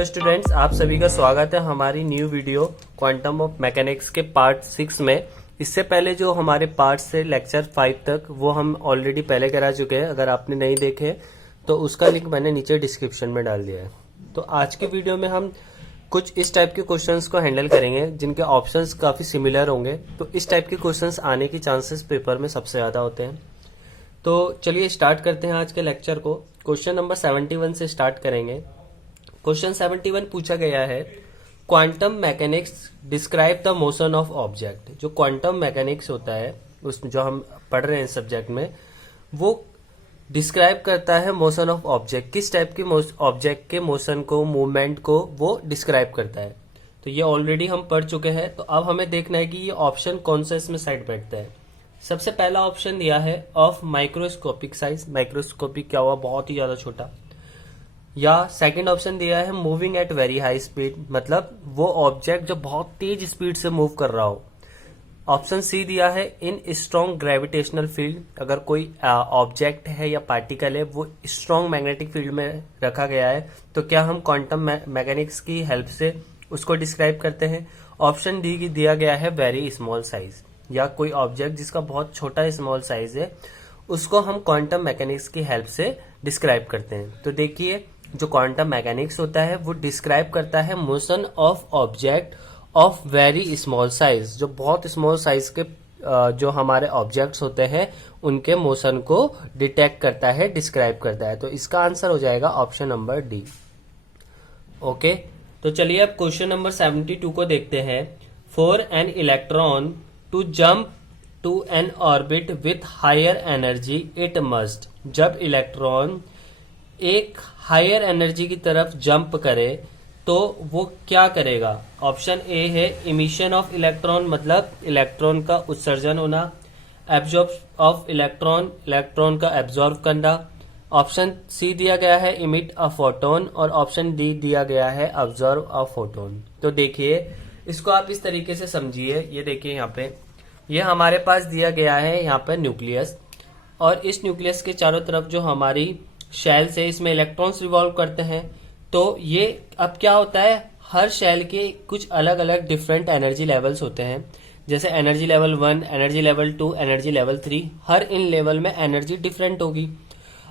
Hello students, आप सभी का स्वागत है हमारी new video quantum of mechanics के पार्ट 6 में। इससे पहले जो हमारे पार्ट से लेक्चर 5 तक वो हम ऑलरेडी पहले करा चुके हैं। अगर आपने नहीं देखे तो उसका लिंक मैंने नीचे डिस्क्रिप्शन में डाल दिया है। तो आज के वीडियो में हम कुछ इस टाइप के क्वेश्चंस को हैंडल करेंगे जिनके ऑप्शंस काफ़ी सिमिलर होंगे। तो इस टाइप के क्वेश्चंस आने की चांसेस पेपर में सबसे ज़्यादा होते हैं। तो चलिए स्टार्ट करते हैं आज के लेक्चर को। क्वेश्चन नंबर 71 से स्टार्ट करेंगे। क्वेश्चन 71 पूछा गया है, quantum mechanics describe the motion of object. जो क्वांटम मैकेनिक्स होता है उस जो हम पढ़ रहे हैं सब्जेक्ट में, वो डिस्क्राइब करता है मोशन ऑफ ऑब्जेक्ट। किस टाइप के ऑब्जेक्ट के मोशन को, मूवमेंट को वो डिस्क्राइब करता है। तो ये ऑलरेडी हम पढ़ चुके हैं। तो अब हमें देखना है कि ये ऑप्शन कौन सा इसमें साइड बैठता है। सबसे पहला ऑप्शन दिया है ऑफ माइक्रोस्कोपिक साइज। माइक्रोस्कोपिक क्या हुआ, बहुत ही ज्यादा छोटा। या सेकंड ऑप्शन दिया है moving at very high speed, मतलब वो ऑब्जेक्ट जो बहुत तेज स्पीड से मूव कर रहा हो। ऑप्शन सी दिया है इन स्ट्रॉन्ग ग्रेविटेशनल फील्ड। अगर कोई ऑब्जेक्ट है या पार्टिकल है वो स्ट्रॉन्ग मैग्नेटिक फील्ड में रखा गया है तो क्या हम क्वांटम मैकेनिक्स की हेल्प से उसको डिस्क्राइब करते हैं। ऑप्शन डी दिया गया है वेरी स्मॉल साइज, या कोई ऑब्जेक्ट जिसका बहुत छोटा स्मॉल साइज है उसको हम क्वांटम मैकेनिक्स की हेल्प से डिस्क्राइब करते हैं। तो देखिए, जो क्वांटम मैकेनिक्स होता है वो डिस्क्राइब करता है motion of object of very small size. जो बहुत स्मॉल साइज के जो हमारे ऑब्जेक्ट्स होते हैं उनके मोशन को डिटेक्ट करता है, डिस्क्राइब करता है। तो इसका आंसर हो जाएगा ऑप्शन नंबर डी। ओके, तो चलिए अब क्वेश्चन नंबर 72 को देखते हैं। For an electron to jump to an orbit with higher energy it must. जब इलेक्ट्रॉन एक हायर एनर्जी की तरफ जंप करे तो वो क्या करेगा। ऑप्शन ए है इमिशन ऑफ इलेक्ट्रॉन, मतलब इलेक्ट्रॉन का उत्सर्जन होना। एब्जॉर्ब ऑफ इलेक्ट्रॉन, इलेक्ट्रॉन का एब्जॉर्ब करना। ऑप्शन सी दिया गया है इमिट अ फोटोन, और ऑप्शन डी दिया गया है ऑब्जर्व अ फोटोन। तो देखिए, इसको आप इस तरीके से समझिए। ये देखिए, यहाँ पे ये हमारे पास दिया गया है यहाँ पे न्यूक्लियस, और इस न्यूक्लियस के चारों तरफ जो हमारी शेल से इसमें इलेक्ट्रॉन्स रिवॉल्व करते हैं। तो ये अब क्या होता है, हर शेल के कुछ अलग अलग डिफरेंट एनर्जी लेवल्स होते हैं। जैसे energy level 1, energy level 2, energy level 3। Her in level में एनर्जी डिफरेंट होगी।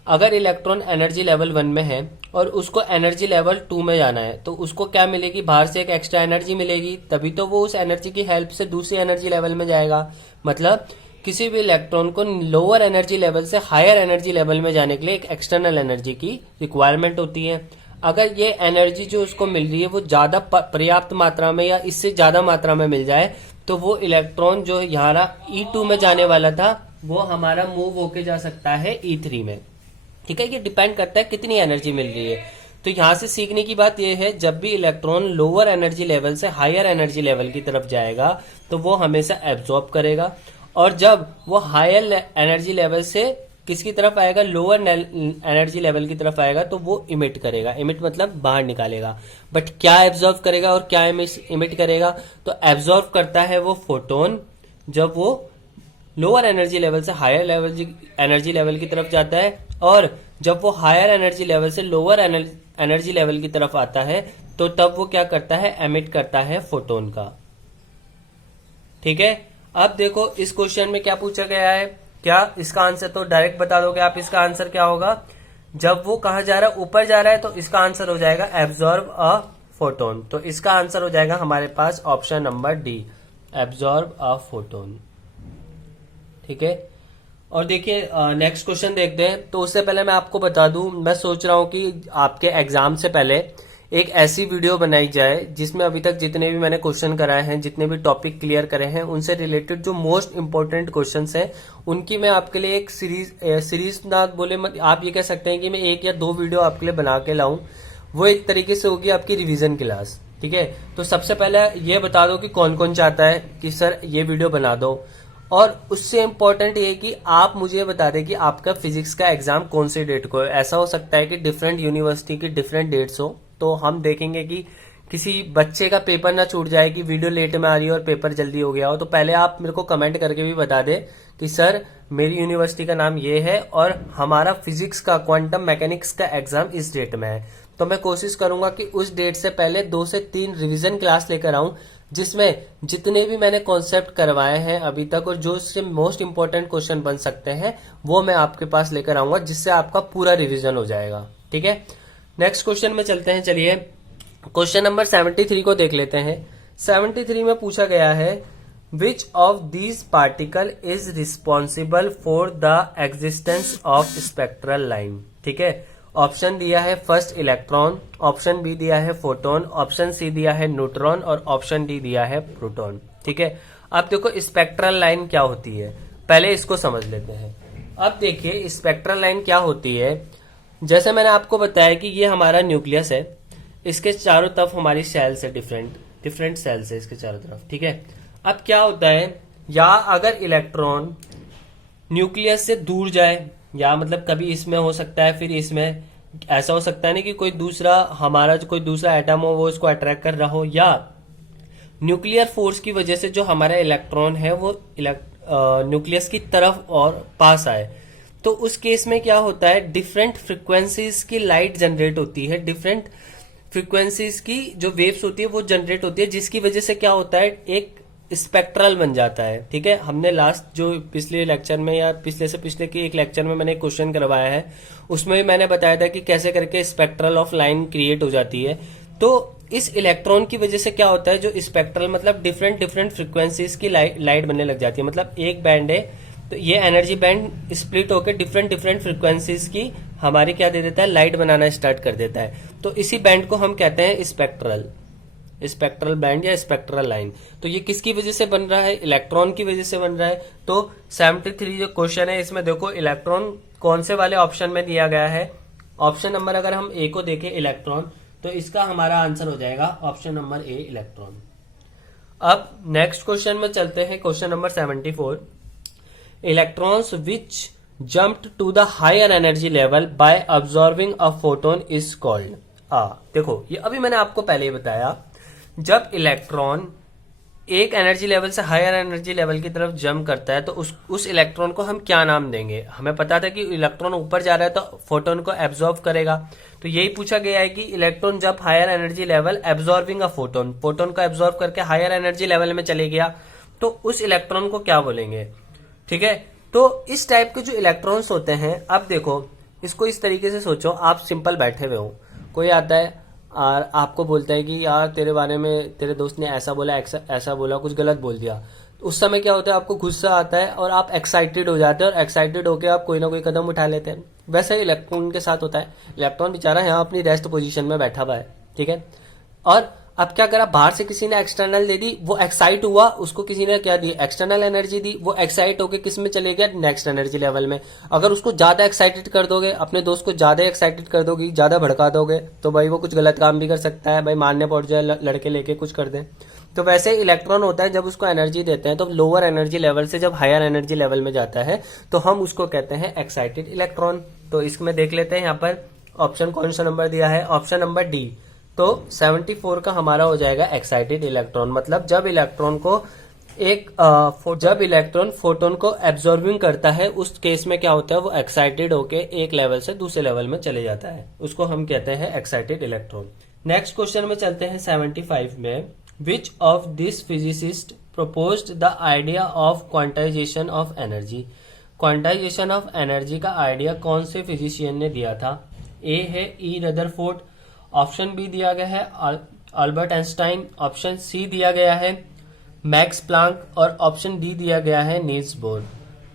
अगर इलेक्ट्रॉन एनर्जी लेवल 1 में है और उसको एनर्जी लेवल 2 में जाना है तो उसको क्या मिलेगी, बाहर से एक एक्स्ट्रा एनर्जी मिलेगी, तभी तो वो उस एनर्जी की हेल्प से दूसरी एनर्जी लेवल में जाएगा। मतलब किसी भी इलेक्ट्रॉन को लोअर एनर्जी लेवल से हायर एनर्जी लेवल में जाने के लिए एक एक्सटर्नल एनर्जी की रिक्वायरमेंट होती है। अगर ये एनर्जी जो उसको मिल रही है वो ज्यादा पर्याप्त मात्रा में या इससे ज्यादा मात्रा में मिल जाए तो वो इलेक्ट्रॉन जो यहाँ E2 में जाने वाला था वो हमारा मूव होके जा सकता है E3 में। ठीक है, ये डिपेंड करता है कितनी एनर्जी मिल रही है। तो यहाँ से सीखने की बात यह है, जब भी इलेक्ट्रॉन लोअर एनर्जी लेवल से हायर एनर्जी लेवल की तरफ जाएगा तो वो हमेशा एब्जॉर्ब करेगा, और जब वो हायर एनर्जी लेवल से किसकी तरफ आएगा, लोअर एनर्जी लेवल की तरफ आएगा तो वो इमिट करेगा। इमिट मतलब बाहर निकालेगा। बट क्या एब्जॉर्व करेगा और क्या इमिट करेगा, तो एब्जॉर्व करता है वो फोटोन जब वो लोअर एनर्जी लेवल से हायर एनर्जी लेवल की तरफ जाता है, और जब वो हायर एनर्जी लेवल से लोअर एनर्जी लेवल की तरफ आता है तो तब वो क्या करता है, एमिट करता है फोटोन का। ठीक है, अब देखो इस क्वेश्चन में क्या पूछा गया है। क्या इसका आंसर तो डायरेक्ट बता दोगे आप, इसका आंसर क्या होगा। जब वो कहा जा रहा है, ऊपर जा रहा है, तो इसका आंसर हो जाएगा एब्जॉर्ब अ फोटोन। तो इसका आंसर हो जाएगा हमारे पास option number D, absorb a photon. ठीक है, और देखिए नेक्स्ट क्वेश्चन देखते हैं। तो उससे पहले मैं आपको बता दूं, मैं सोच रहा हूं कि आपके एग्जाम से पहले एक ऐसी वीडियो बनाई जाए जिसमें अभी तक जितने भी मैंने क्वेश्चन कराए हैं, जितने भी टॉपिक क्लियर करे हैं, उनसे रिलेटेड जो मोस्ट इंपॉर्टेंट क्वेश्चंस हैं उनकी मैं आपके लिए एक सीरीज ना बोले, आप ये कह सकते हैं कि मैं 1 या 2 वीडियो आपके लिए बना के लाऊं। वो एक तरीके से होगी आपकी रिविजन क्लास। ठीक है, तो सबसे पहले ये बता दो कि कौन कौन चाहता है कि सर ये वीडियो बना दो, और उससे इम्पोर्टेंट ये कि आप मुझे बता दें कि आपका फिजिक्स का एग्जाम कौन सी डेट को है। ऐसा हो सकता है कि डिफरेंट यूनिवर्सिटी की डिफरेंट डेट्स हो, तो हम देखेंगे कि किसी बच्चे का पेपर ना छूट जाए कि वीडियो लेट में आ रही है और पेपर जल्दी हो गया हो। तो पहले आप मेरे को कमेंट करके भी बता दें कि सर मेरी यूनिवर्सिटी का नाम ये है और हमारा फिजिक्स का क्वांटम मैकेनिक्स का एग्जाम इस डेट में है। तो मैं कोशिश करूंगा कि उस डेट से पहले 2 से 3 रिवीजन क्लास लेकर आऊं, जिसमें जितने भी मैंने कॉन्सेप्ट करवाए हैं अभी तक और जो इससे मोस्ट इंपॉर्टेंट क्वेश्चन बन सकते हैं वो मैं आपके पास लेकर आऊंगा, जिससे आपका पूरा रिवीजन हो जाएगा। ठीक है, नेक्स्ट क्वेश्चन में चलते हैं। चलिए क्वेश्चन नंबर 73 को देख लेते हैं। 73 में पूछा गया है which of these particle is responsible for the existence of spectral line. ठीक है, ऑप्शन दिया है फर्स्ट इलेक्ट्रॉन, ऑप्शन बी दिया है फोटोन, ऑप्शन सी दिया है न्यूट्रॉन और ऑप्शन डी दिया है प्रोटॉन। ठीक है, अब देखो स्पेक्ट्रल लाइन क्या होती है, पहले इसको समझ लेते हैं। अब देखिए स्पेक्ट्रल लाइन क्या होती है। जैसे मैंने आपको बताया कि ये हमारा न्यूक्लियस है, इसके चारों तरफ हमारी सेल्स है, डिफरेंट सेल्स है इसके चारों तरफ। ठीक है, अब क्या होता है, या अगर इलेक्ट्रॉन न्यूक्लियस से दूर जाए, या मतलब कभी इसमें हो सकता है फिर इसमें, ऐसा हो सकता है ना कि कोई दूसरा हमारा जो कोई दूसरा एटम हो वो इसको अट्रैक्ट कर रहा हो, या न्यूक्लियर फोर्स की वजह से जो हमारा इलेक्ट्रॉन है वो न्यूक्लियस की तरफ और पास आए, तो उस केस में क्या होता है, डिफरेंट फ्रिक्वेंसीज की लाइट जनरेट होती है, डिफरेंट फ्रिक्वेंसीज की जो वेव्स होती है वो जनरेट होती है, जिसकी वजह से क्या होता है, एक स्पेक्ट्रल बन जाता है। ठीक है, हमने लास्ट जो पिछले लेक्चर में या पिछले से पिछले के एक लेक्चर में मैंने क्वेश्चन करवाया है, उसमें भी मैंने बताया था कि कैसे करके स्पेक्ट्रल ऑफ लाइन क्रिएट हो जाती है। तो इस इलेक्ट्रॉन की वजह से क्या होता है, जो स्पेक्ट्रल मतलब डिफरेंट फ्रिक्वेंसीज की लाइट बनने लग जाती है। मतलब एक बैंड है तो ये एनर्जी बैंड स्प्लिट होकर डिफरेंट फ्रिक्वेंसीज की हमारी क्या दे देता है, लाइट बनाना स्टार्ट कर देता है। तो इसी बैंड को हम कहते हैं स्पेक्ट्रल बैंड या स्पेक्ट्रल लाइन। तो ये किसकी वजह से बन रहा है, इलेक्ट्रॉन की वजह से बन रहा है। तो 73 जो क्वेश्चन है इसमें देखो इलेक्ट्रॉन कौन से वाले ऑप्शन में दिया गया है। ऑप्शन नंबर अगर हम ए को देखें इलेक्ट्रॉन, तो इसका हमारा आंसर हो जाएगा ऑप्शन नंबर ए इलेक्ट्रॉन। अब नेक्स्ट क्वेश्चन में चलते हैं, question number 74। Electrons which jumped to the higher energy level by absorbing a photon is called. देखो ये अभी मैंने आपको पहले ही बताया, जब इलेक्ट्रॉन एक एनर्जी लेवल से हायर एनर्जी लेवल की तरफ जंप करता है तो उस इलेक्ट्रॉन को हम क्या नाम देंगे। हमें पता था कि इलेक्ट्रॉन ऊपर जा रहा है तो फोटोन को एब्जॉर्ब करेगा, तो यही पूछा गया है कि इलेक्ट्रॉन जब higher energy level absorbing a photon को एब्जॉर्ब करके हायर एनर्जी लेवल में चले गया तो उस इलेक्ट्रॉन को क्या बोलेंगे। ठीक है, तो इस टाइप के जो इलेक्ट्रॉन्स होते हैं, अब देखो इसको इस तरीके से सोचो, आप सिंपल बैठे हुए हो, कोई आता है और आपको बोलता है कि यार तेरे बारे में तेरे दोस्त ने ऐसा बोला, ऐसा बोला, कुछ गलत बोल दिया। उस समय क्या होता है, आपको गुस्सा आता है और आप एक्साइटेड हो जाते हैं और एक्साइटेड होकर आप कोई ना कोई कदम उठा लेते हैं। वैसे ही इलेक्ट्रॉन के साथ होता है। इलेक्ट्रॉन बेचारा यहाँ अपनी रेस्ट पोजीशन में बैठा हुआ है, ठीक है, और अब क्या करा, बाहर से किसी ने एक्सटर्नल दे दी, वो एक्साइट हुआ, उसको किसी ने क्या दी, एक्सटर्नल एनर्जी दी, वो एक्साइट होकर किस में चले गया, नेक्स्ट एनर्जी लेवल में। अगर उसको ज्यादा एक्साइटेड कर दोगे, अपने दोस्त को ज्यादा एक्साइटेड कर दोगे, ज्यादा भड़का दोगे, तो भाई वो कुछ गलत काम भी कर सकता है, भाई मारने पड़ जाए, लड़के लेके कुछ कर दे। तो वैसे इलेक्ट्रॉन होता है, जब उसको एनर्जी देते हैं तो लोअर एनर्जी लेवल से जब हायर एनर्जी लेवल में जाता है तो हम उसको कहते हैं एक्साइटेड इलेक्ट्रॉन। तो इसमें देख लेते हैं यहाँ पर ऑप्शन कौन सा नंबर दिया है, ऑप्शन नंबर डी। तो 74 का हमारा हो जाएगा एक्साइटेड इलेक्ट्रॉन। मतलब जब इलेक्ट्रॉन फोटोन को एब्जॉर्बिंग करता है, उस केस में क्या होता है, वो एक्साइटेड होके एक लेवल से दूसरे लेवल में चले जाता है, उसको हम कहते हैं एक्साइटेड इलेक्ट्रॉन। नेक्स्ट क्वेश्चन में चलते हैं 75 में। Which of this physicist proposed the idea of quantization of energy. Quantization of energy का आइडिया कौन से फिजिशियन ने दिया था। ए है ई रदरफोर्ड, ऑप्शन बी दिया गया है अल्बर्ट आइंस्टाइन, ऑप्शन सी दिया गया है मैक्स प्लांक और ऑप्शन डी दिया गया है नील्स बोर।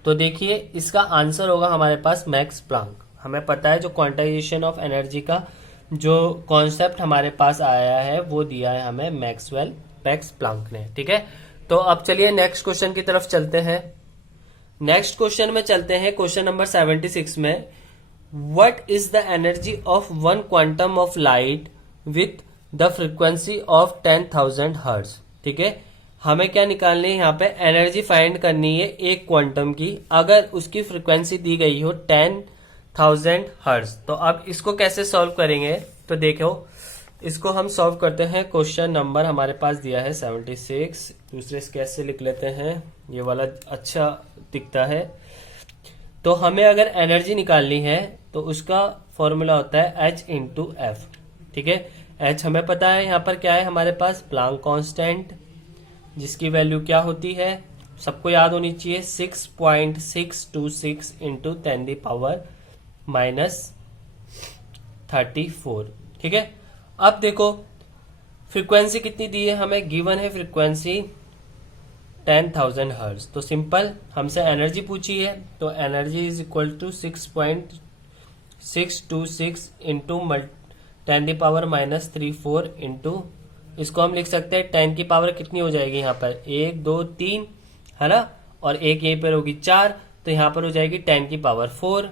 तो देखिए इसका आंसर होगा हमारे पास मैक्स प्लांक। हमें पता है जो क्वांटाइजेशन ऑफ एनर्जी का जो कॉन्सेप्ट हमारे पास आया है वो दिया है हमें मैक्स प्लांक ने। ठीक है, तो अब चलिए नेक्स्ट क्वेश्चन की तरफ चलते हैं। नेक्स्ट क्वेश्चन में चलते हैं, क्वेश्चन नंबर 76 में। What is the energy of one quantum of light with the frequency of 10,000 hertz। ठीक है, हमें क्या निकालनी है, यहाँ पे एनर्जी फाइंड करनी है एक क्वांटम की, अगर उसकी फ्रीक्वेंसी दी गई हो 10,000 हर्ट्ज। तो अब इसको कैसे सॉल्व करेंगे, तो देखो इसको हम सॉल्व करते हैं। क्वेश्चन नंबर हमारे पास दिया है 76, दूसरे स्केच से लिख लेते हैं, ये वाला अच्छा दिखता है। तो हमें अगर एनर्जी निकालनी है तो उसका फॉर्मूला होता है H इंटू एफ। ठीक है। h हमें पता है, यहाँ पर क्या है हमारे पास प्लांक कांस्टेंट, जिसकी वैल्यू क्या होती है, सबको याद होनी चाहिए, 6.626 इंटू 10⁻⁻34। ठीक है। अब देखो फ्रीक्वेंसी कितनी दी है हमें, गिवन है फ्रीक्वेंसी 10,000 हर्ट्ज। तो सिंपल, हमसे एनर्जी पूछी है, तो energy is equal to 6.626 into 10⁻⁻34 into, इसको हम लिख सकते हैं 10 की पावर कितनी हो जाएगी यहाँ पर, 1 2 3 है ना, और एक यहीं पर होगी 4, तो यहाँ पर हो जाएगी 10 की पावर 4।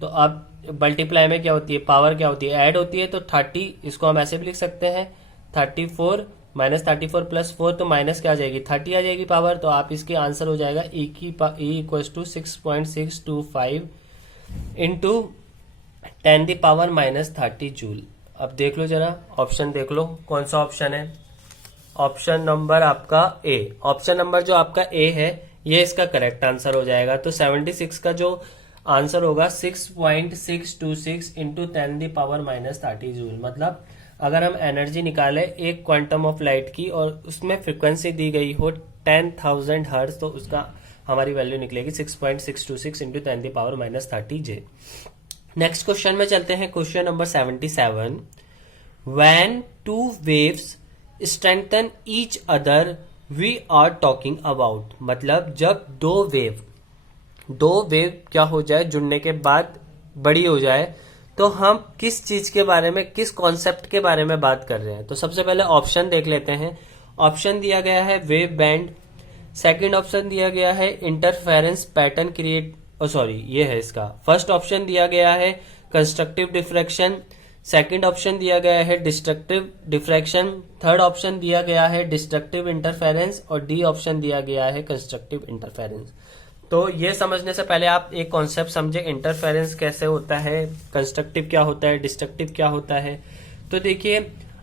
तो अब मल्टीप्लाई में क्या होती है, पावर क्या होती है, ऐड होती है, तो 30, इसको हम ऐसे भी लिख सकते हैं 34 -34 + 4, तो माइनस क्या आ जाएगी, 30 आ जाएगी पावर। तो आप इसके आंसर हो जाएगा E equal to 6.625 into 10⁻⁻30 joule. अब देख लो जरा, ऑप्शन देख लो कौन सा ऑप्शन है। ऑप्शन नंबर आपका ए, ऑप्शन नंबर जो आपका ए है ये इसका करेक्ट आंसर हो जाएगा। तो 76 का जो आंसर होगा 6.626 इंटू 10⁻⁻30 जूल। मतलब अगर हम एनर्जी निकालें एक क्वांटम ऑफ लाइट की और उसमें फ्रीक्वेंसी दी गई हो 10,000 हर्ट्ज, तो उसका हमारी वैल्यू निकलेगी 6.626 इंटू 10⁻⁻30 जे। नेक्स्ट क्वेश्चन में चलते हैं, question number 77। When two waves strengthen each other we are talking about, मतलब जब दो वेव क्या हो जाए, जुड़ने के बाद बड़ी हो जाए, तो हम किस चीज के बारे में, किस कॉन्सेप्ट के बारे में बात कर रहे हैं। तो सबसे पहले ऑप्शन देख लेते हैं। ऑप्शन दिया गया है वेव बैंड, सेकंड ऑप्शन दिया गया है इंटरफेरेंस पैटर्न क्रिएट, ये है इसका। फर्स्ट ऑप्शन दिया गया है कंस्ट्रक्टिव डिफ्रैक्शन, सेकंड ऑप्शन दिया गया है डिस्ट्रक्टिव डिफ्रैक्शन, थर्ड ऑप्शन दिया गया है डिस्ट्रक्टिव इंटरफेरेंस, और डी ऑप्शन दिया गया है कंस्ट्रक्टिव इंटरफेरेंस। तो ये समझने से पहले आप एक कॉन्सेप्ट समझे, इंटरफेरेंस कैसे होता है, कंस्ट्रक्टिव क्या होता है, डिस्ट्रक्टिव क्या होता है। तो देखिए,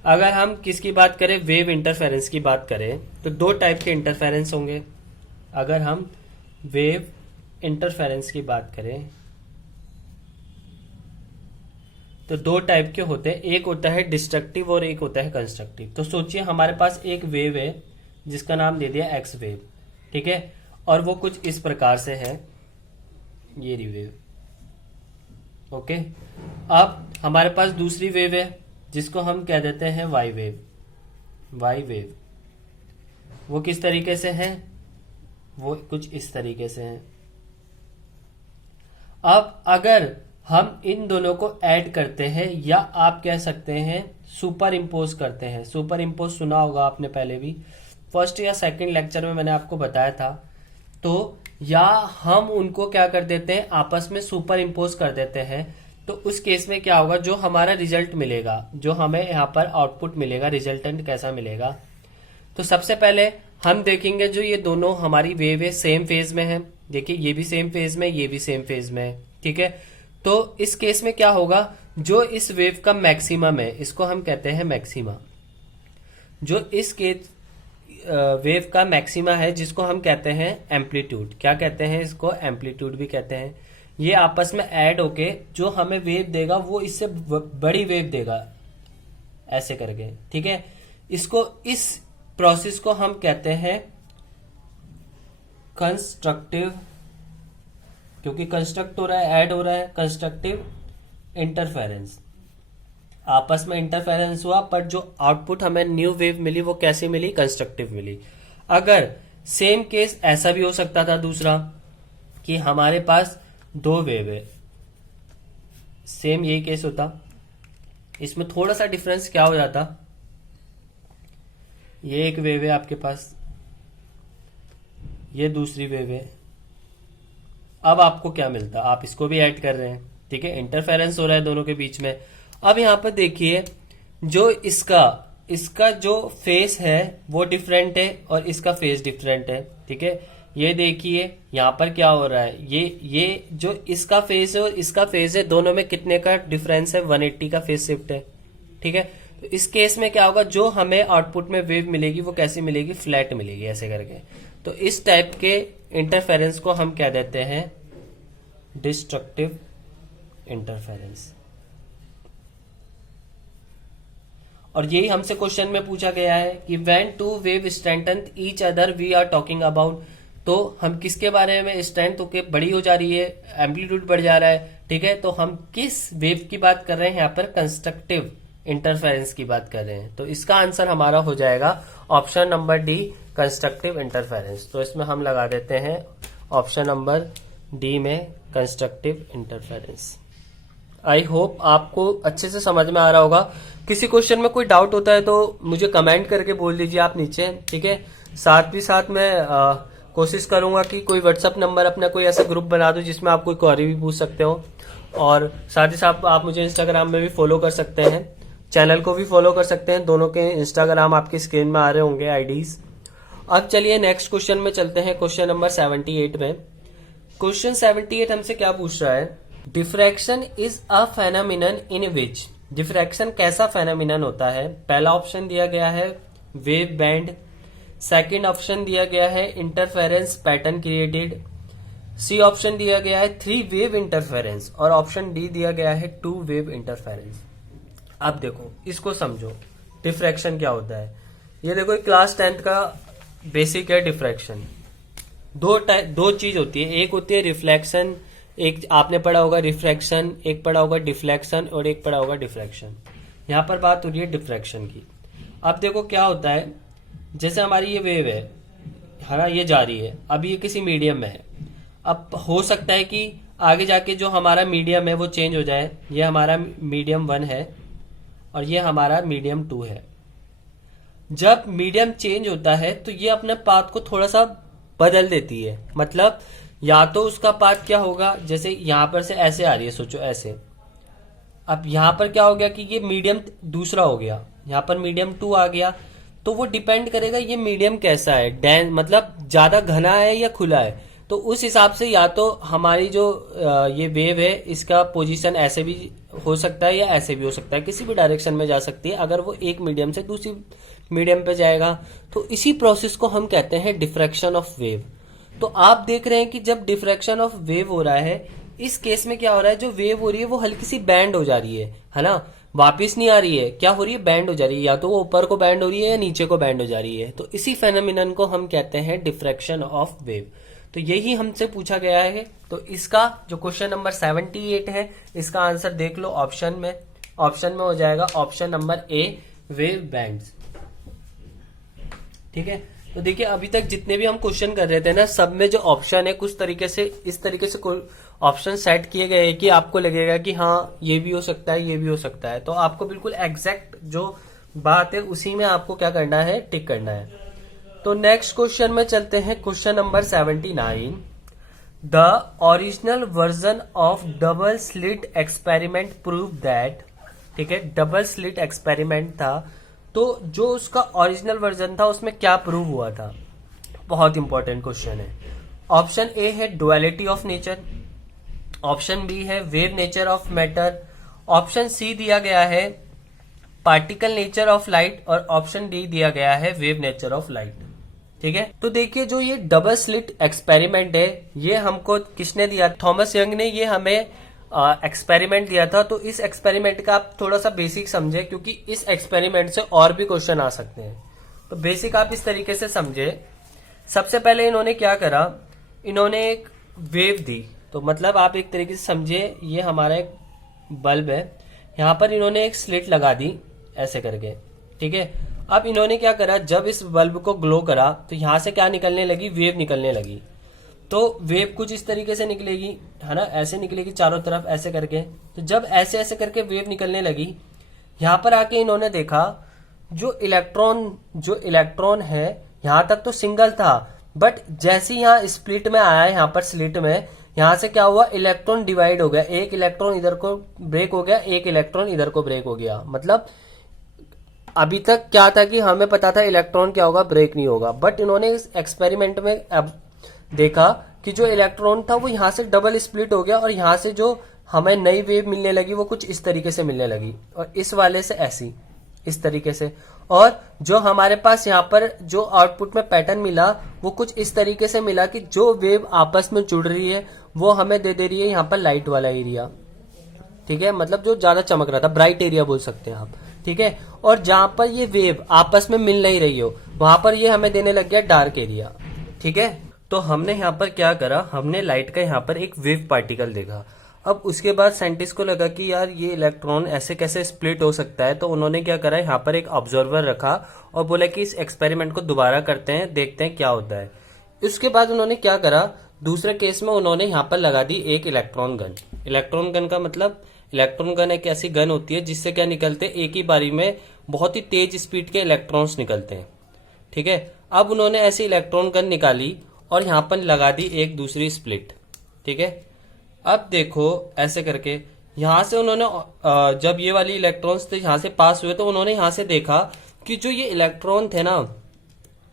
अगर हम किसकी बात करें, वेव इंटरफेरेंस की बात करें, तो दो टाइप के इंटरफेरेंस होंगे। अगर हम वेव इंटरफेरेंस की बात करें तो दो टाइप के होते हैं, एक होता है डिस्ट्रक्टिव और एक होता है कंस्ट्रक्टिव। तो सोचिए हमारे पास एक वेव है जिसका नाम दे दिया एक्स वेव, ठीक है, और वो कुछ इस प्रकार से है, ये रही वेव, ओके। अब हमारे पास दूसरी वेव है जिसको हम कह देते हैं वाई वेव। वो किस तरीके से है, वो कुछ इस तरीके से है। अब अगर हम इन दोनों को ऐड करते हैं, या आप कह सकते हैं सुपर इम्पोज करते हैं, सुपर इम्पोज सुना होगा आपने पहले भी, फर्स्ट या सेकंड लेक्चर में मैंने आपको बताया था। तो या हम उनको क्या कर देते हैं, आपस में सुपर इम्पोज कर देते हैं, तो उस केस में क्या होगा, जो हमारा रिजल्ट मिलेगा, जो हमें यहाँ पर आउटपुट मिलेगा, रिजल्टेंट कैसा मिलेगा। तो सबसे पहले हम देखेंगे जो ये दोनों हमारी वेव है सेम फेज में है। देखिए ये भी सेम फेज में, ये भी सेम फेज में है, ठीक है। तो इस केस में क्या होगा, जो इस वेव का मैक्सिमम है, इसको हम कहते हैं मैक्सिमा। जो इस केस वेव का मैक्सिमा है, जिसको हम कहते हैं एम्पलीट्यूड। क्या कहते हैं इसको, एम्पलीट्यूड भी कहते हैं। ये आपस में ऐड होके जो हमें वेव देगा वो इससे बड़ी वेव देगा, ऐसे करके, ठीक है। इसको, इस प्रोसेस को हम कहते हैं कंस्ट्रक्टिव, क्योंकि कंस्ट्रक्ट हो रहा है, ऐड हो रहा है, कंस्ट्रक्टिव इंटरफेरेंस। आपस में इंटरफेरेंस हुआ, पर जो आउटपुट हमें न्यू वेव मिली वो कैसी मिली, कंस्ट्रक्टिव मिली। अगर सेम केस ऐसा भी हो सकता था दूसरा, कि हमारे पास दो वेव है, सेम यही केस होता। इसमें थोड़ा सा डिफरेंस क्या हो जाता, ये एक वेव है आपके पास, ये दूसरी वेव है। अब आपको क्या मिलता, आप इसको भी ऐड कर रहे हैं, ठीक है, इंटरफेरेंस हो रहा है दोनों के बीच में। अब यहां पर देखिए, जो इसका जो फेस है वो डिफरेंट है और इसका फेस डिफरेंट है, ठीक है। ये देखिए यहां पर क्या हो रहा है, ये जो इसका फेस है और इसका फेस है, दोनों में कितने का डिफरेंस है, 180 का फेस शिफ्ट है, ठीक है। तो इस केस में क्या होगा, जो हमें आउटपुट में वेव मिलेगी वो कैसी मिलेगी, फ्लैट मिलेगी, ऐसे करके। तो इस टाइप के इंटरफेरेंस को हम कह देते हैं डिस्ट्रक्टिव इंटरफेरेंस। और यही हमसे क्वेश्चन में पूछा गया है कि when two wave strengthen each other we are talking about. तो हम किसके बारे में, स्ट्रेंथ होके बड़ी हो जा रही है, एम्पलीट्यूड बढ़ जा रहा है, ठीक है, तो हम किस वेव की बात कर रहे हैं, यहाँ पर कंस्ट्रक्टिव इंटरफेरेंस की बात कर रहे हैं। तो इसका आंसर हमारा हो जाएगा option number D, constructive interference. तो इसमें हम लगा देते हैं ऑप्शन नंबर डी में कंस्ट्रक्टिव इंटरफेरेंस। आई होप आपको अच्छे से समझ में आ रहा होगा। किसी क्वेश्चन में कोई डाउट होता है तो मुझे कमेंट करके बोल दीजिए आप नीचे, ठीक है। साथ में कोशिश करूंगा कि कोई व्हाट्सअप नंबर अपना कोई ऐसा ग्रुप बना दूं जिसमें आप कोई क्वेरी भी पूछ सकते हो। और साथ ही साथ आप मुझे इंस्टाग्राम में भी फॉलो कर सकते हैं, चैनल को भी फॉलो कर सकते हैं। दोनों के इंस्टाग्राम आपकी स्क्रीन में आ रहे होंगे आईडीज। अब चलिए नेक्स्ट क्वेश्चन में चलते हैं, क्वेश्चन नंबर 78 में। क्वेश्चन 78 हमसे क्या पूछ रहा है, diffraction is a phenomenon in which. Diffraction कैसा फेनोमिनन होता है। पहला ऑप्शन दिया गया है वेव बैंड, सेकंड ऑप्शन दिया गया है interference pattern created, C option दिया गया है 3 वेव इंटरफेरेंस, और ऑप्शन डी दिया गया है 2 वेव इंटरफेरेंस। अब देखो इसको समझो, डिफ्रैक्शन क्या होता है। ये देखो क्लास 10th का बेसिक है डिफ्रैक्शन। दो चीज होती है, एक होती है रिफ्लेक्शन, एक आपने पढ़ा होगा रिफ्रैक्शन, एक पढ़ा होगा डिफ्लेक्शन, और एक पढ़ा होगा डिफ्रैक्शन। यहां पर बात हो रही है डिफ्रैक्शन की। अब देखो क्या होता है, जैसे हमारी ये वेव है ना, ये जा रही है, अब ये किसी मीडियम में है। अब हो सकता है कि आगे जाके जो हमारा मीडियम है वो चेंज हो जाए। ये हमारा मीडियम 1 है और ये हमारा मीडियम 2 है। जब मीडियम चेंज होता है तो ये अपने पाथ को थोड़ा सा बदल देती है। मतलब या तो उसका पाथ क्या होगा, जैसे यहां पर से ऐसे आ रही है, सोचो ऐसे। अब यहां पर क्या हो गया कि ये मीडियम दूसरा हो गया, यहां पर मीडियम 2 आ गया। तो वो डिपेंड करेगा ये मीडियम कैसा है, डैन मतलब ज्यादा घना है या खुला है। तो उस हिसाब से या तो हमारी जो ये वेव है इसका पोजीशन ऐसे भी हो सकता है या ऐसे भी हो सकता है, किसी भी डायरेक्शन में जा सकती है अगर वो एक मीडियम से दूसरी मीडियम पे जाएगा। तो इसी प्रोसेस को हम कहते हैं डिफ्रैक्शन ऑफ वेव। तो आप देख रहे हैं कि जब डिफ्रैक्शन ऑफ वेव हो रहा है, इस केस में क्या हो रहा है, जो वेव हो रही है वो हल्की सी बैंड हो जा रही है ना, वापिस नहीं आ रही है, क्या हो रही है, बैंड हो जा रही है। या तो वो ऊपर को बैंड हो रही है या नीचे को बैंड हो जा रही है। तो इसी फेनोमिनन को हम कहते हैं डिफ्रैक्शन ऑफ वेव। तो यही हमसे पूछा गया है। तो इसका जो क्वेश्चन नंबर 78 है, इसका आंसर देख लो ऑप्शन में। ऑप्शन में हो जाएगा ऑप्शन नंबर ए, वेव बैंड्स। ठीक है, तो देखिए अभी तक जितने भी हम क्वेश्चन कर रहे थे ना, सब में जो ऑप्शन है कुछ तरीके से इस तरीके से ऑप्शन सेट किए गए हैं कि आपको लगेगा कि हाँ ये भी हो सकता है, ये भी हो सकता है। तो आपको बिल्कुल एग्जैक्ट जो बात है उसी में आपको क्या करना है, टिक करना है। तो नेक्स्ट क्वेश्चन में चलते हैं, question number 79। The original version of double slit experiment prove that. ठीक है, डबल स्लिट एक्सपेरिमेंट था, तो जो उसका ओरिजिनल वर्जन था उसमें क्या प्रूव हुआ था। बहुत इंपॉर्टेंट क्वेश्चन है। ऑप्शन ए है duality of nature, option B है wave nature of matter, option C दिया गया है पार्टिकल नेचर ऑफ लाइट, और ऑप्शन डी दिया गया है वेव नेचर ऑफ लाइट। ठीक है, तो देखिए जो ये डबल स्लिट एक्सपेरिमेंट है ये हमको किसने दिया, थॉमस यंग ने ये हमें एक्सपेरिमेंट दिया था। तो इस एक्सपेरिमेंट का आप थोड़ा सा बेसिक समझे, क्योंकि इस एक्सपेरिमेंट से और भी क्वेश्चन आ सकते हैं। तो बेसिक आप इस तरीके से समझे। सबसे पहले इन्होंने क्या करा, इन्होंने एक वेव दी। तो मतलब आप एक तरीके से समझिए, ये हमारा एक बल्ब है, यहां पर इन्होंने एक स्लिट लगा दी ऐसे करके। ठीक है, अब इन्होंने क्या करा, जब इस बल्ब को ग्लो करा तो यहां से क्या निकलने लगी, वेव निकलने लगी। तो वेव कुछ इस तरीके से निकलेगी, है ना, ऐसे निकलेगी चारों तरफ ऐसे करके। तो जब ऐसे ऐसे करके वेव निकलने लगी, यहां पर आके इन्होंने देखा जो इलेक्ट्रॉन है यहां तक तो सिंगल था, बट जैसे यहाँ स्प्लिट में आया, यहाँ पर स्लिट में, यहां से क्या हुआ, इलेक्ट्रॉन डिवाइड हो गया। एक इलेक्ट्रॉन इधर को ब्रेक हो गया, एक इलेक्ट्रॉन इधर को ब्रेक हो गया। मतलब अभी तक क्या था कि हमें पता था इलेक्ट्रॉन क्या होगा, ब्रेक नहीं होगा, बट इन्होंने इस एक्सपेरिमेंट में अब देखा कि जो इलेक्ट्रॉन था वो यहां से डबल स्प्लिट हो गया, और यहां से जो हमें नई वेव मिलने लगी वो कुछ इस तरीके से मिलने लगी, और इस वाले से ऐसी इस तरीके से। और जो हमारे पास यहाँ पर जो आउटपुट में पैटर्न मिला वो कुछ इस तरीके से मिला कि जो वेव आपस में जुड़ रही है वो हमें दे रही है यहाँ पर लाइट वाला एरिया। ठीक है, मतलब जो ज्यादा चमक रहा था, ब्राइट एरिया बोल सकते हैं आप। ठीक है। और जहां पर ये वेव आपस में मिल नहीं रही हो वहां पर ये हमें देने लग गया डार्क एरिया, ठीक है। तो हमने यहाँ पर क्या करा, हमने लाइट का यहाँ पर एक वेव पार्टिकल देखा। अब उसके बाद साइंटिस्ट को लगा कि यार ये इलेक्ट्रॉन ऐसे कैसे स्प्लिट हो सकता है, तो उन्होंने क्या करा, यहाँ पर एक ऑब्जर्वर रखा और बोला कि इस एक्सपेरिमेंट को दोबारा करते हैं, देखते हैं क्या होता है। उसके बाद उन्होंने क्या करा, दूसरे केस में उन्होंने यहाँ पर लगा दी एक इलेक्ट्रॉन गन। इलेक्ट्रॉन गन का मतलब, इलेक्ट्रॉन गन एक ऐसी गन होती है जिससे क्या निकलते हैं, एक ही बारी में बहुत ही तेज स्पीड के इलेक्ट्रॉन्स निकलते हैं, ठीक है। अब उन्होंने ऐसी इलेक्ट्रॉन गन निकाली और यहाँ पर लगा दी एक दूसरी स्प्लिट, ठीक है। अब देखो ऐसे करके यहां से उन्होंने जब ये वाली इलेक्ट्रॉन्स थे यहां से पास हुए तो उन्होंने यहां से देखा कि जो ये इलेक्ट्रॉन थे ना,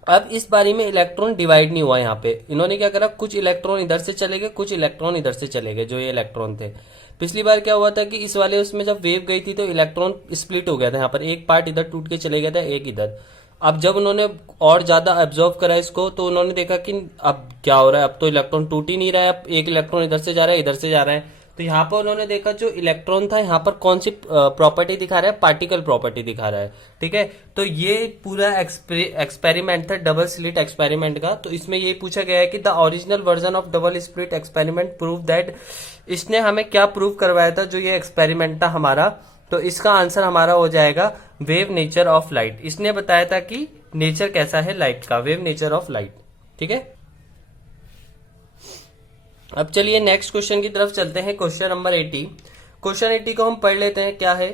अब इस बारी में इलेक्ट्रॉन डिवाइड नहीं हुआ। यहाँ पे इन्होंने क्या करा, कुछ इलेक्ट्रॉन इधर से चले गए, कुछ इलेक्ट्रॉन इधर से चले गए, जो ये इलेक्ट्रॉन थे। पिछली बार क्या हुआ था कि इस वाले उसमें जब वेव गई थी तो इलेक्ट्रॉन स्प्लिट हो गया था, यहाँ पर एक पार्ट इधर टूट के चले गया था, एक इधर। अब जब उन्होंने और ज्यादा ऑब्जर्व करा इसको तो उन्होंने देखा कि अब क्या हो रहा है, अब तो इलेक्ट्रॉन टूट ही नहीं रहा है, अब एक इलेक्ट्रॉन इधर से जा रहा है, इधर से जा रहा है। तो यहाँ पर उन्होंने देखा जो इलेक्ट्रॉन था यहाँ पर कौन सी प्रॉपर्टी दिखा रहा है, पार्टिकल प्रॉपर्टी दिखा रहा है, ठीक है। तो ये पूरा एक्सपेरिमेंट था डबल स्लिट एक्सपेरिमेंट का। तो इसमें ये पूछा गया है कि the original version of double slit experiment prove that, इसने हमें क्या प्रूव करवाया था जो ये एक्सपेरिमेंट था हमारा। तो इसका आंसर हमारा हो जाएगा वेव नेचर ऑफ लाइट। इसने बताया था कि नेचर कैसा है लाइट का, वेव नेचर ऑफ लाइट, ठीक है। अब चलिए नेक्स्ट क्वेश्चन की तरफ चलते हैं, क्वेश्चन नंबर 80। क्वेश्चन 80 को हम पढ़ लेते हैं, क्या है,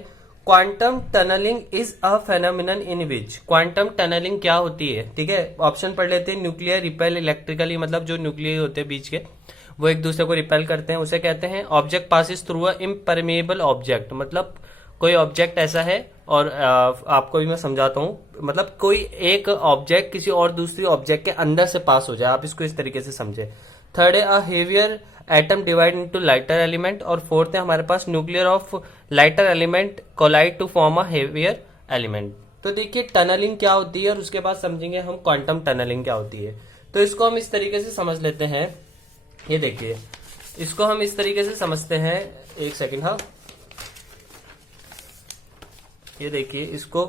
quantum tunnelling is a phenomenon in which. Quantum tunnelling क्या होती है, ठीक है। ऑप्शन पढ़ लेते हैं, न्यूक्लियर रिपेल इलेक्ट्रिकली, मतलब जो न्यूक्लियर होते हैं बीच के वो एक दूसरे को रिपेल करते हैं, उसे कहते हैं। Object passes through a impermeable object, मतलब कोई ऑब्जेक्ट ऐसा है, और आपको भी मैं समझाता हूँ, मतलब कोई एक ऑब्जेक्ट किसी और दूसरी ऑब्जेक्ट के अंदर से पास हो जाए, आप इसको इस तरीके से समझे। थर्ड है a heavier atom divide into lighter element, और फोर्थ है हमारे पास nuclear of lighter element collide to form a heavier element. तो देखिए टनलिंग क्या होती है और उसके बाद समझेंगे हम क्वांटम टनलिंग क्या होती है। तो इसको हम इस तरीके से समझ लेते हैं, ये देखिए इसको हम इस तरीके से समझते हैं, एक सेकेंड, हाँ, ये देखिए इसको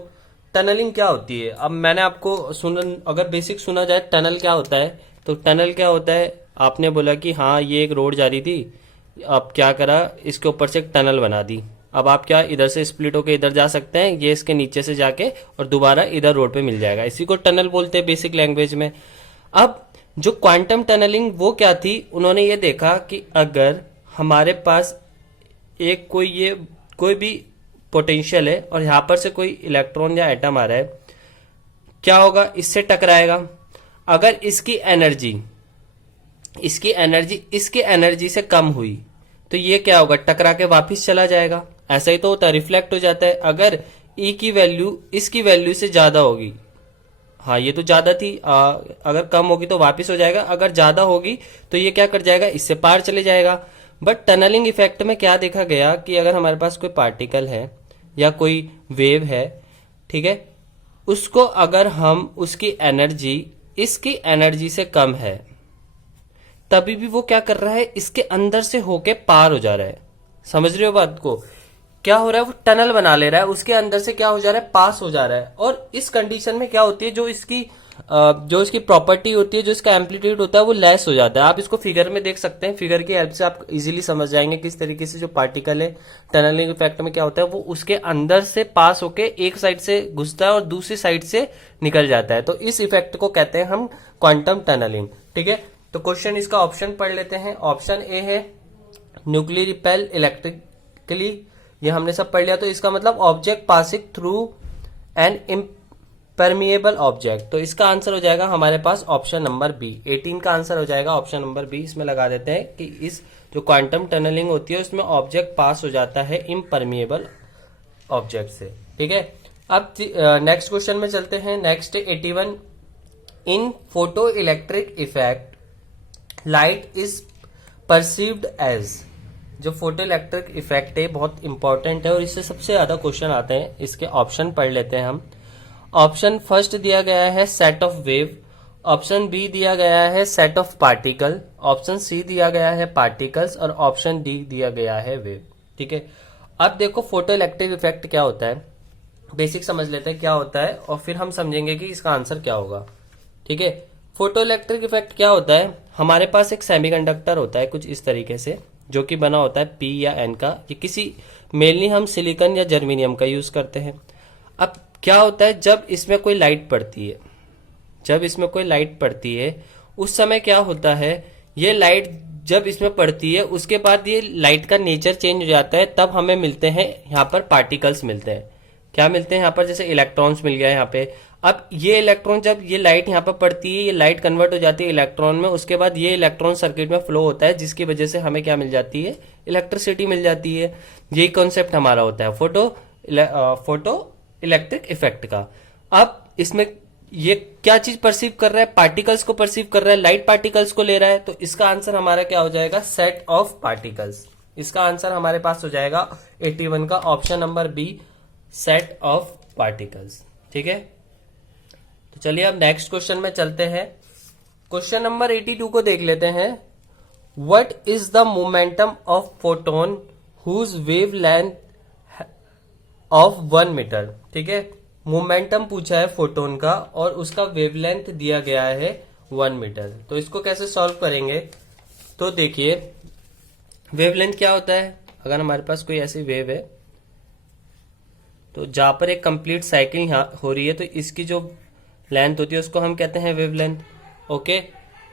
टनलिंग क्या होती है। अब मैंने आपको अगर बेसिक सुना जाए टनल क्या होता है, तो टनल क्या होता है, आपने बोला कि हाँ ये एक रोड जा रही थी, अब क्या करा, इसके ऊपर से एक टनल बना दी। अब आप क्या इधर से स्प्लिट होकर इधर जा सकते हैं, ये इसके नीचे से जाके और दोबारा इधर रोड पे मिल जाएगा, इसी को टनल बोलते हैं बेसिक लैंग्वेज में। अब जो क्वांटम टनलिंग वो क्या थी, उन्होंने ये देखा कि अगर हमारे पास एक कोई भी पोटेंशियल है और यहां पर से कोई इलेक्ट्रॉन या एटम आ रहा है, क्या होगा, इससे टकराएगा। अगर इसकी एनर्जी इसकी एनर्जी से कम हुई तो ये क्या होगा, टकरा के वापिस चला जाएगा। ऐसा ही तो होता है, रिफ्लेक्ट हो जाता है। अगर ई की वैल्यू इसकी वैल्यू से ज्यादा होगी, हाँ ये तो ज्यादा थी, अगर कम होगी तो वापिस हो जाएगा, अगर ज्यादा होगी तो ये क्या कर जाएगा, इससे पार चले जाएगा। बट टनलिंग इफेक्ट में क्या देखा गया कि अगर हमारे पास कोई पार्टिकल है या कोई वेव है, ठीक है, उसको अगर हम उसकी एनर्जी इसकी एनर्जी से कम है, तभी भी वो क्या कर रहा है, इसके अंदर से होके पार हो जा रहा है। समझ रहे हो बात को, क्या हो रहा है, वो टनल बना ले रहा है, उसके अंदर से क्या हो जा रहा है, पास हो जा रहा है। और इस कंडीशन में क्या होती है, जो इसकी प्रॉपर्टी होती है, जो इसका एम्पलीट्यूड होता है वो लेस हो जाता है। आप इसको फिगर में देख सकते हैं, फिगर की हेल्प से आप इजीली समझ जाएंगे किस तरीके से जो पार्टिकल है टनलिंग इफेक्ट में क्या होता है, वो उसके अंदर से पास होके एक साइड से घुसता है और दूसरी साइड से निकल जाता है। तो इस इफेक्ट को कहते हैं हम क्वांटम टनलिंग, ठीक है। तो क्वेश्चन इसका ऑप्शन पढ़ लेते हैं। ऑप्शन ए है न्यूक्लियर रिपेल इलेक्ट्रिकली, ये हमने सब पढ़ लिया। तो इसका मतलब object passing through an impermeable object, तो इसका आंसर हो जाएगा हमारे पास ऑप्शन नंबर बी। 18 का आंसर हो जाएगा ऑप्शन नंबर बी। इसमें लगा देते हैं कि इस जो क्वांटम टनलिंग होती है उसमें ऑब्जेक्ट पास हो जाता है इम्परमिएबल ऑब्जेक्ट से, ठीक है। अब नेक्स्ट क्वेश्चन में चलते हैं। Next 81, in photo electric effect light is perceived as. जो फोटो इलेक्ट्रिक इफेक्ट है बहुत इंपॉर्टेंट है और इससे सबसे ज्यादा क्वेश्चन आते हैं। इसके ऑप्शन पढ़ लेते हैं हम। ऑप्शन फर्स्ट दिया गया है set of wave, option B दिया गया है set of particle, option C दिया गया है पार्टिकल्स और ऑप्शन डी दिया गया है वेव, ठीक है। अब देखो फोटो इलेक्ट्रिक इफेक्ट क्या होता है। बेसिक समझ लेते हैं क्या होता है और फिर हम समझेंगे कि इसका आंसर क्या होगा। ठीक है, फोटो इलेक्ट्रिक इफेक्ट क्या होता है। हमारे पास एक सेमीकंडक्टर होता है कुछ इस तरीके से, जो कि बना होता है पी या एन का। ये किसी मेनली हम सिलिकॉन या जर्मेनियम का यूज करते हैं। अब क्या होता है, जब इसमें कोई लाइट पड़ती है, जब इसमें कोई लाइट पड़ती है उस समय क्या होता है, ये लाइट जब इसमें पड़ती है उसके बाद ये लाइट का नेचर चेंज हो जाता है, तब हमें मिलते हैं यहाँ पर पार्टिकल्स मिलते हैं। क्या मिलते हैं यहाँ पर, जैसे इलेक्ट्रॉन्स मिल गया यहाँ पे। अब ये इलेक्ट्रॉन, जब ये लाइट यहाँ पर पड़ती है, ये लाइट कन्वर्ट हो जाती है इलेक्ट्रॉन में, उसके बाद ये इलेक्ट्रॉन सर्किट में फ्लो होता है, जिसकी वजह से हमें क्या मिल जाती है, इलेक्ट्रिसिटी मिल जाती है। यही कॉन्सेप्ट हमारा होता है फोटो इलेक्ट्रिक इफेक्ट का। अब इसमें ये क्या चीज परसीव कर रहा है, पार्टिकल्स को परसीव कर रहा है, लाइट पार्टिकल्स को ले रहा है। तो इसका आंसर हमारा क्या हो जाएगा, सेट ऑफ पार्टिकल्स। इसका आंसर हमारे पास हो जाएगा 81 का option number B, set of particles. ठीक है, तो चलिए अब नेक्स्ट क्वेश्चन में चलते हैं। क्वेश्चन नंबर 82 को देख लेते हैं। What is the momentum of photon whose wavelength of 1 metre. ठीक है, मोमेंटम पूछा है फोटोन का और उसका वेवलेंथ दिया गया है 1 मीटर। तो इसको कैसे सॉल्व करेंगे, तो देखिए वेवलेंथ क्या होता है। अगर हमारे पास कोई ऐसी वेव है, तो जहां पर एक कंप्लीट साइकिल हो रही है, तो इसकी जो लेंथ होती है उसको हम कहते हैं वेवलेंथ। ओके,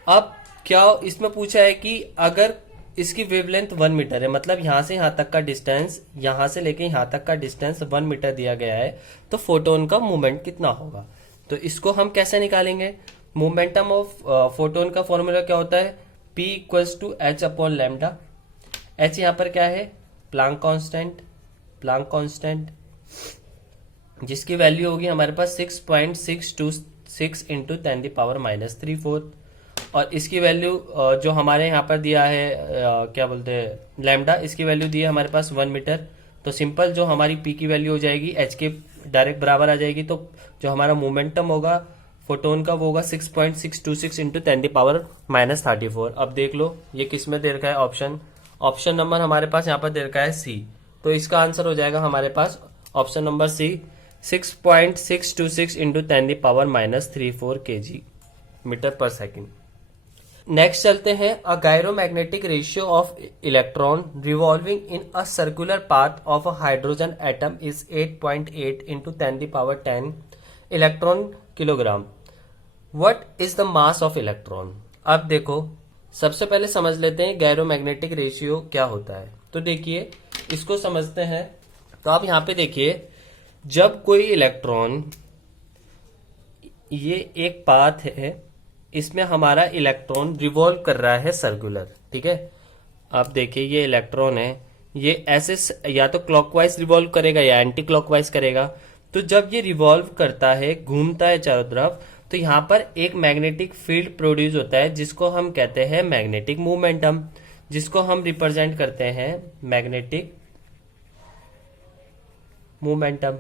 अब क्या इसमें पूछा है कि अगर इसकी वेवलेंथ 1 मीटर है, मतलब यहां से यहां तक का डिस्टेंस, यहां से लेके यहां तक का डिस्टेंस 1 मीटर दिया गया है, तो फोटोन का मूवमेंट कितना होगा। तो इसको हम कैसे निकालेंगे, मोमेंटम ऑफ फोटोन का फॉर्मूला क्या होता है, P equals to H upon lambda. H यहाँ पर क्या है, प्लांक कांस्टेंट, जिसकी वैल्यू होगी हमारे पास 6.626 इंटू 10⁻³ और इसकी वैल्यू जो हमारे यहाँ पर दिया है क्या बोलते हैं लैम्डा, इसकी वैल्यू दी है हमारे पास 1 मीटर। तो सिंपल जो हमारी पी की वैल्यू हो जाएगी एच के डायरेक्ट बराबर आ जाएगी। तो जो हमारा मोमेंटम होगा फोटोन का वो होगा 6.626 इंटू 10⁻34। अब देख लो ये किस में दे रखा है, ऑप्शन नंबर हमारे पास यहाँ पर दे रखा है सी। तो इसका आंसर हो जाएगा हमारे पास option number C, 6.626 into 10⁻34 kg metre पर सेकेंड। नेक्स्ट चलते हैं। A gyromagnetic ratio of electron revolving in a circular path of a hydrogen atom is 8.8 into 10⁻10 electron kilogram. What is the mass of electron. अब देखो सबसे पहले समझ लेते हैं गैरोमैग्नेटिक रेशियो क्या होता है। तो देखिए इसको समझते हैं। तो आप यहाँ पे देखिए, जब कोई इलेक्ट्रॉन, ये एक पाथ है, इसमें हमारा इलेक्ट्रॉन रिवॉल्व कर रहा है सर्कुलर। ठीक है, आप देखिए ये इलेक्ट्रॉन है, ये ऐसे या तो क्लॉकवाइज रिवॉल्व करेगा या एंटी क्लॉकवाइज करेगा। तो जब ये रिवॉल्व करता है, घूमता है चारों तरफ, तो यहाँ पर एक मैग्नेटिक फील्ड प्रोड्यूस होता है जिसको हम कहते हैं मैग्नेटिक मोमेंटम, जिसको हम रिप्रेजेंट करते हैं मैग्नेटिक मोमेंटम,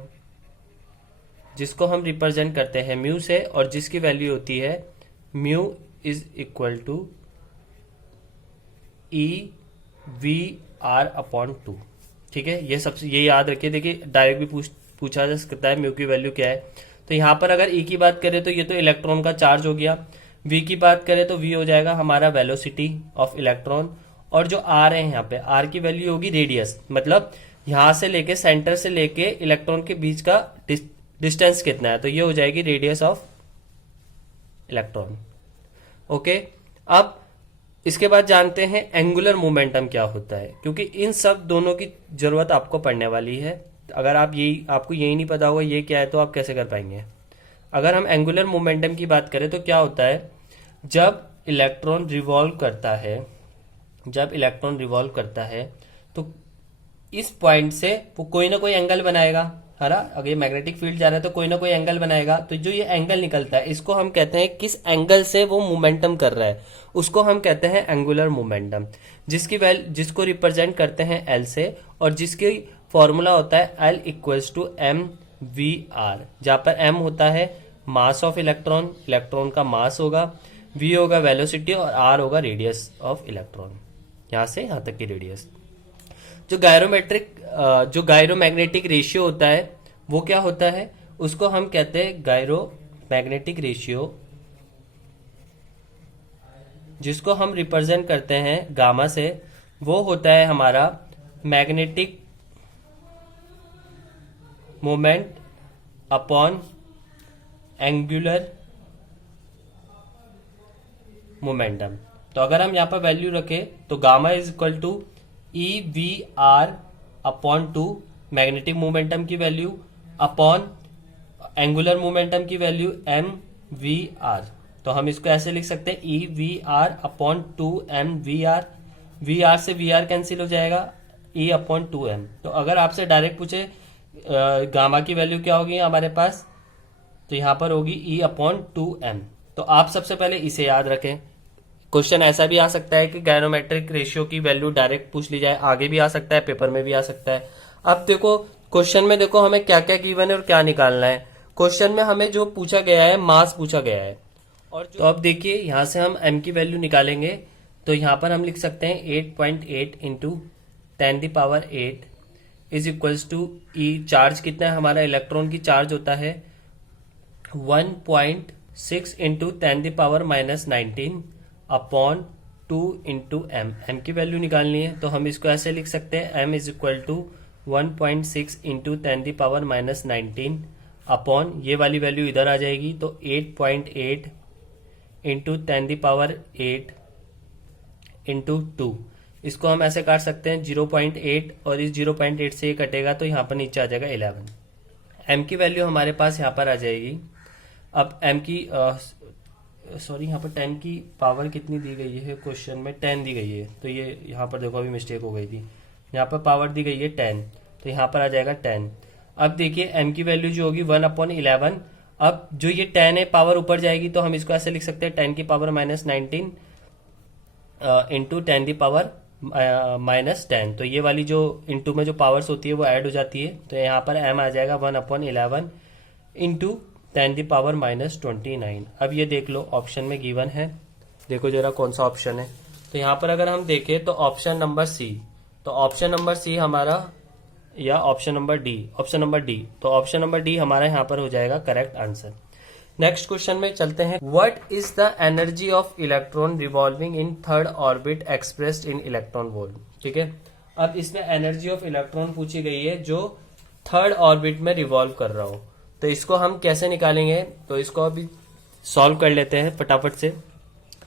जिसको हम रिप्रेजेंट करते हैं म्यू से, और जिसकी वैल्यू होती है mu is equal to EV/2। ठीक है, ये सबसे ये याद रखिए। देखिए डायरेक्ट भी पूछा जा सकता है म्यू की वैल्यू क्या है। तो यहाँ पर अगर E की बात करें तो ये तो इलेक्ट्रॉन का चार्ज हो गया, V की बात करें तो V हो जाएगा हमारा वेलोसिटी ऑफ इलेक्ट्रॉन, और जो R है यहाँ पे R की वैल्यू होगी रेडियस, मतलब यहाँ से लेके सेंटर से लेके इलेक्ट्रॉन के बीच का डिस्टेंस कितना है, तो ये हो जाएगी रेडियस ऑफ इलेक्ट्रॉन। ओके, अब इसके बाद जानते हैं एंगुलर मोमेंटम क्या होता है, क्योंकि इन सब दोनों की जरूरत आपको पड़ने वाली है। अगर आपको यही नहीं पता होगा ये क्या है, तो आप कैसे कर पाएंगे। अगर हम एंगुलर मोमेंटम की बात करें तो क्या होता है, जब इलेक्ट्रॉन रिवॉल्व करता है तो इस पॉइंट से वो कोई ना कोई एंगल बनाएगा, है ना। अगर ये मैग्नेटिक फील्ड जा रहा है तो कोई ना कोई एंगल बनाएगा। तो जो ये एंगल निकलता है इसको हम कहते हैं, किस एंगल से वो मोमेंटम कर रहा है उसको हम कहते हैं एंगुलर मोमेंटम, जिसको रिप्रेजेंट करते हैं एल से, और जिसकी फॉर्मूला होता है L इक्वल्स टू mv/r, जहां पर m होता है मास ऑफ इलेक्ट्रॉन का मास होगा, v होगा वेलोसिटी और r होगा रेडियस ऑफ इलेक्ट्रॉन, यहां से यहां तक की रेडियस। जो गायरोमैग्नेटिक रेशियो होता है वो क्या होता है, उसको हम कहते हैं गायरोमैग्नेटिक रेशियो, जिसको हम रिप्रेजेंट करते हैं गामा से। वो होता है हमारा magnetic moment upon angular momentum. तो अगर हम यहाँ पर वैल्यू रखें तो gamma is equal to E V R upon 2, magnetic momentum की वैल्यू अपॉन एंगुलर मोमेंटम की वैल्यू एम वी आर। तो हम इसको ऐसे लिख सकते हैं E V R upon 2 M V R. V R से वी आर कैंसिल हो जाएगा, ई अपॉन 2 एम। तो अगर आपसे डायरेक्ट पूछे गामा की वैल्यू क्या होगी हमारे पास, तो यहां पर होगी ई अपॉन 2 एम। तो आप सबसे पहले इसे याद रखें। क्वेश्चन ऐसा भी आ सकता है कि गायरोमेट्रिक रेशियो की वैल्यू डायरेक्ट पूछ ली जाए, आगे भी आ सकता है, पेपर में भी आ सकता है। अब देखो क्वेश्चन में, देखो हमें क्या क्या गिवन है और क्या निकालना है। क्वेश्चन में हमें जो पूछा गया है मास पूछा गया है, और तो अब देखिए यहां से हम m की वैल्यू निकालेंगे। तो यहां पर हम लिख सकते हैं 8.8 into 10⁸ is equals to E. Charge कितना है हमारा, इलेक्ट्रॉन की चार्ज होता है 1.6 into 10⁻⁻19 upon 2 into M. M की वैल्यू निकालनी है, तो हम इसको ऐसे लिख सकते हैं m is equal to 1.6 into 10⁻⁻19 upon, ये वाली वैल्यू इधर आ जाएगी, तो 8.8 इंटू 10⁸ इंटू 2। इसको हम ऐसे काट सकते हैं 0.8, और इस 0.8 से ये कटेगा तो यहाँ पर नीचे आ जाएगा 11। m की वैल्यू हमारे पास यहाँ पर आ जाएगी। अब m की सॉरी यहाँ पर 10 की पावर कितनी दी गई है क्वेश्चन में, 10 दी गई है। तो ये यहाँ पर देखो अभी मिस्टेक हो गई थी, यहाँ पर पावर दी गई है 10, तो यहाँ पर आ जाएगा 10। अब देखिए m की वैल्यू जो होगी 1/11। अब जो ये 10 है पावर ऊपर जाएगी, तो हम इसको ऐसे लिख सकते हैं 10⁻⁻19 इंटू 10⁻⁻10। तो ये वाली जो इंटू में जो पावर्स होती है वो ऐड हो जाती है, तो यहाँ पर m आ जाएगा 1/11 इंटू 10⁻29। अब ये देख लो ऑप्शन में गिवन है, देखो जरा कौन सा ऑप्शन है। तो यहाँ पर अगर हम देखें तो ऑप्शन नंबर सी, तो ऑप्शन नंबर सी हमारा, या option number D, option number D, तो ऑप्शन नंबर डी हमारा यहाँ पर हो जाएगा करेक्ट आंसर। नेक्स्ट क्वेश्चन में चलते हैं। What is the energy of electron revolving in third orbit expressed in electron volt. ठीक है, अब इसमें एनर्जी ऑफ इलेक्ट्रॉन पूछी गई है जो थर्ड ऑर्बिट में रिवॉल्व कर रहा हो। तो इसको हम कैसे निकालेंगे, तो इसको अभी सॉल्व कर लेते हैं फटाफट से।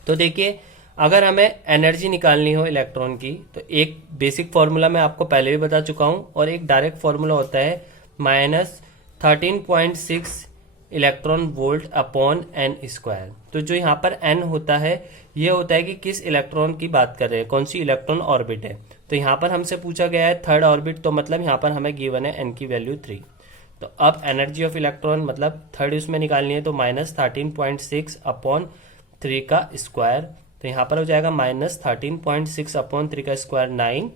तो देखिए अगर हमें एनर्जी निकालनी हो इलेक्ट्रॉन की, तो एक बेसिक फॉर्मूला मैं आपको पहले भी बता चुका हूं, और एक डायरेक्ट फॉर्मूला होता है -13.6 electron volt upon N square. तो जो यहाँ पर एन होता है, ये होता है कि किस इलेक्ट्रॉन की बात कर रहे हैं, कौन सी इलेक्ट्रॉन ऑर्बिट है। तो यहाँ पर हमसे पूछा गया है थर्ड ऑर्बिट, तो मतलब यहाँ पर हमें गिवन है एन की वैल्यू 3। तो अब एनर्जी ऑफ इलेक्ट्रॉन मतलब थर्ड उसमें निकालनी है, तो -13.6 अपॉन 3 का स्क्वायर। तो यहाँ पर हो जाएगा -13.6 अपॉन 3 का स्क्वायर 9।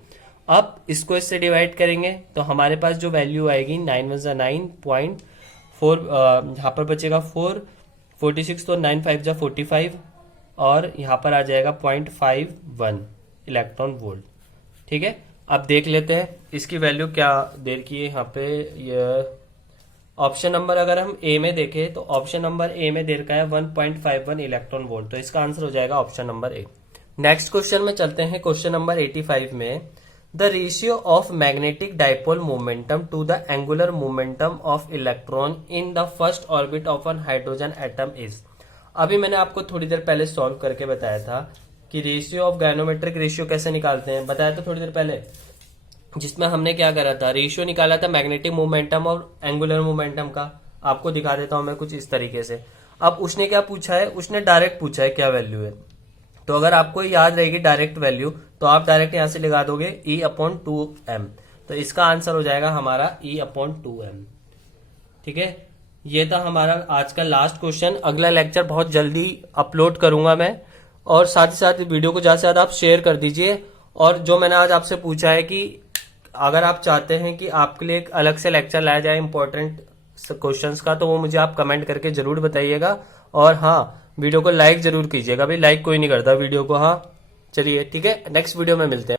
अब इसको इससे डिवाइड करेंगे तो हमारे पास जो वैल्यू आएगी 9 × 9.4, यहाँ पर बचेगा 4, 46 तो 9 × 5 = 45, और यहाँ पर आ जाएगा 0.51 इलेक्ट्रॉन वोल्ट। ठीक है, अब देख लेते हैं इसकी वैल्यू क्या दे रखी है यहाँ पे। ये ऑप्शन नंबर अगर हम ए में देखें तो ऑप्शन नंबर ए में दे रखा है 1.51 इलेक्ट्रॉन वोल्ट, तो इसका आंसर हो जाएगा option number A. Next question में चलते हैं, क्वेश्चन नंबर 85 में। The ratio of magnetic dipole momentum to the angular momentum of electron in the first orbit of an hydrogen atom is. अभी मैंने आपको थोड़ी देर पहले सॉल्व करके बताया था कि रेशियो ऑफ गायनोमेट्रिक रेशियो कैसे निकालते हैं, बताया था थोड़ी देर पहले, जिसमें हमने क्या करा था, रेशियो निकाला था मैग्नेटिक मोमेंटम और एंगुलर मोमेंटम का। आपको दिखा देता हूं मैं कुछ इस तरीके से। अब उसने क्या पूछा है, उसने डायरेक्ट पूछा है क्या वैल्यू है। तो अगर आपको याद रहेगी डायरेक्ट वैल्यू, तो आप डायरेक्ट यहां से लगा दोगे E/2m। तो इसका आंसर हो जाएगा हमारा E/2m। ठीक है, ये था हमारा आज का लास्ट क्वेश्चन। अगला लेक्चर बहुत जल्दी अपलोड करूंगा मैं, और साथ ही साथ वीडियो को ज्यादा से ज्यादा आप शेयर कर दीजिए। और जो मैंने आज आपसे पूछा है कि अगर आप चाहते हैं कि आपके लिए एक अलग से लेक्चर लाया जाए इंपॉर्टेंट क्वेश्चंस का, तो वो मुझे आप कमेंट करके जरूर बताइएगा। और हाँ, वीडियो को लाइक जरूर कीजिएगा, भाई लाइक कोई नहीं करता वीडियो को। हाँ चलिए ठीक है, नेक्स्ट वीडियो में मिलते हैं।